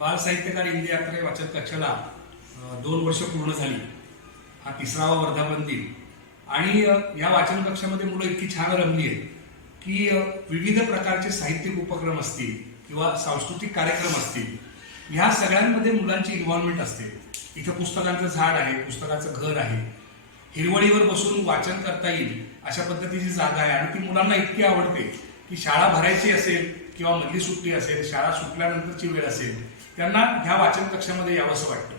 बाल साहित्यकार इंदी यात्रे वाचन कक्षाला दोन वर्ष पूर्ण झाली. हा तिसरावा वर्धापन दिन. आणि या वाचन कक्षामध्ये मुलं इतकी छान रमली आहेत की विविध प्रकारचे साहित्यिक उपक्रम असतील किंवा सांस्कृतिक कार्यक्रम असतील ह्या सगळ्यांमध्ये मुलांची इन्व्हॉल्वमेंट असते. इथं पुस्तकांचं झाड आहे पुस्तकाचं घर आहे. हिरवळीवर बसून वाचन करता येईल अशा पद्धतीची जागा आहे. आणि ती मुलांना इतकी आवडते की शाळा भरायची असेल किंवा मधली सुट्टी असेल शाळा सुटल्यानंतरची वेळ असेल त्यांना ह्या वाचन कक्षामध्ये यावंसं वाटतं.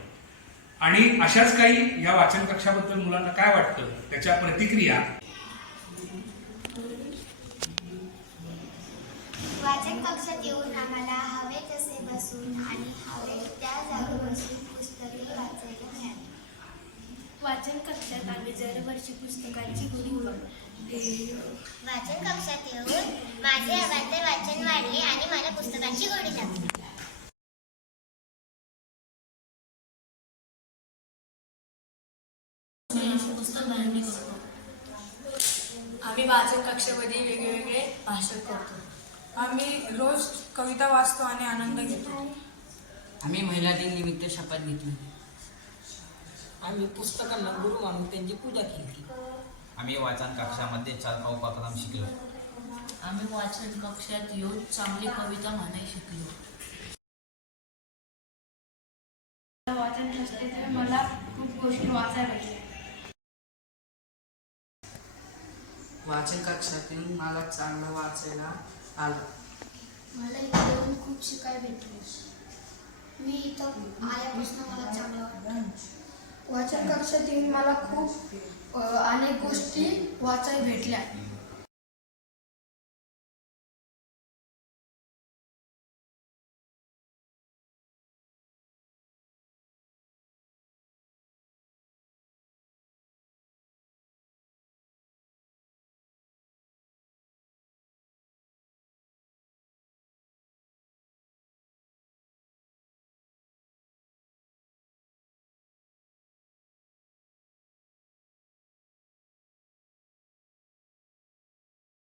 आणि अशाच काही या वाचन कक्षाबद्दल मुलांना काय वाटतं? त्याच्या प्रतिक्रिया? वाचन कक्षात येऊन आम्हाला हवे तसे बसून आणि हवे त्या जागी बसून पुस्तके वाचायला मिळाली वाचन कक्षात आम्ही दरवर्षी पुस्तकांची गुढी उभारतो वाचन कक्षात येऊन माझे अवांतर वाचन वाढले आणि मला पुस्तकांची गोडी लागली. पुस्तक भरणी करतो. आम्ही वाचन कक्षामध्ये वेगवेगळे भाषण करतो. आम्ही रोज कविता वाचतो आणि आनंद घेतो. आम्ही महिला दिन निमित्त शपथ घेतली. आम्ही पुस्तकांना गुरु मानून त्यांची पूजा केली. आम्ही वाचन कक्षामध्ये चालका उपक्रम शिकलो. आम्ही वाचन कक्षात येऊन चांगली कविता म्हणाय शिकलो. वाचन मला खूप गोष्टी वाचायला वाचन कक्षातील मला चांगलं वाचायला आलं. मला इथे येऊन खूप शिकायला भेटले. मी इथं आल्यापासून मला चांगलं वाटतं वाचन कक्षात येऊन मला खूप अनेक गोष्टी वाचायला भेटल्या.